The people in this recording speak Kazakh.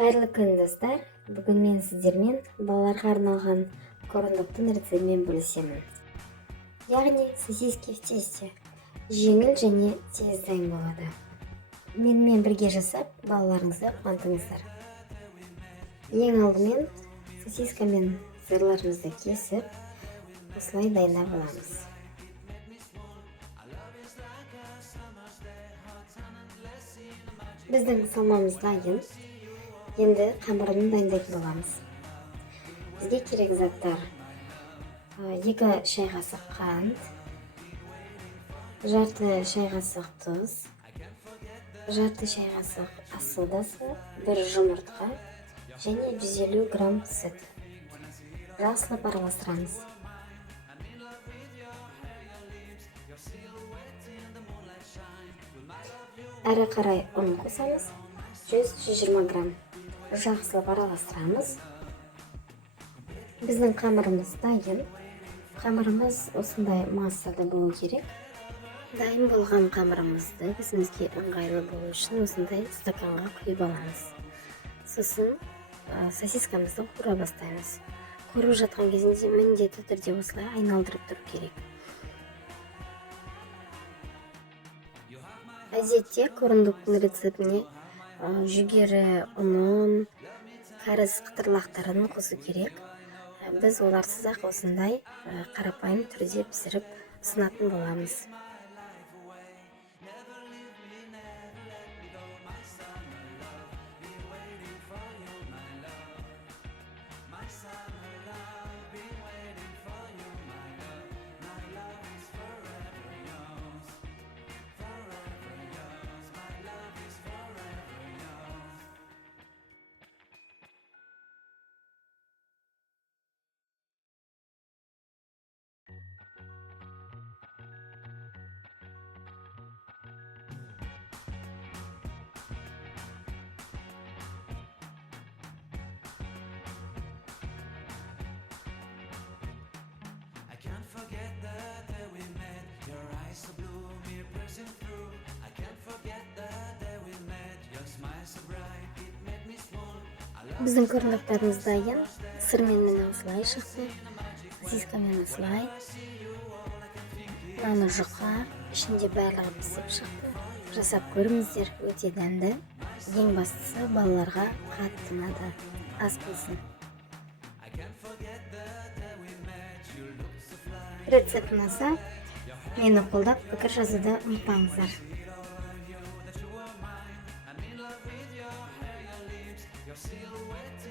Қайырлы күн, достар. Бүгін мен сіздермен балаларға арналған корындықтың рецептімен бөлісемін. Яғни сосиски в тесте. Жеңіл және тез дайын болады. Менімен бірге жасап, балаларыңызды қуантыңыздар. Ең алдымен сосиска мен сырларымызды кесіп, осылай дайындап аламыз. Біздің салмамыз дайын. Енді қамырын дайындайтын боламыз. Бізге керек заттар: 2 шай қасық қант, жарты шай қасық тұз, жарты шай қасық ас содасы, 1 жұмыртқа және 150 грамм сүт. Жақсылап араластырамыз. Әрі қарай ұн қосамыз, 100-120 грамм. Жақсылап араластырамыз. Біздің қамырымыз дайын. Қамырымыз осындай массада болу керек. Дайын болған қамырымызды өзімізге ыңғайлы болу үшін осындай стаканға құйып аламыз. Сосын сосискамызды қуыра бастаймыз. Қуырып жатқан кезінде міндетті түрде осылай айналдырып тұру керек. Әдетте корындықтың рецептіне жүгері, ұнын, кәріз қытырлақтарын қосу керек. Біз оларсыз ақ осындай қарапайым түрде пісіріп ұсынатын боламыз. Біздің корындықтарымыз дайын. Сырмен міне осылай шықты. Сосискамен осылай. Наны жұқа, ішінде барлығы пісіп шықты. Жасап көріңіздер, өте дәмді. Ең бастысы балаларға қатты ұнады. Ас болсын. Рецепт ұнаса, мені қолдап пікір жазуды ұмытпаңыздар. Your silhouette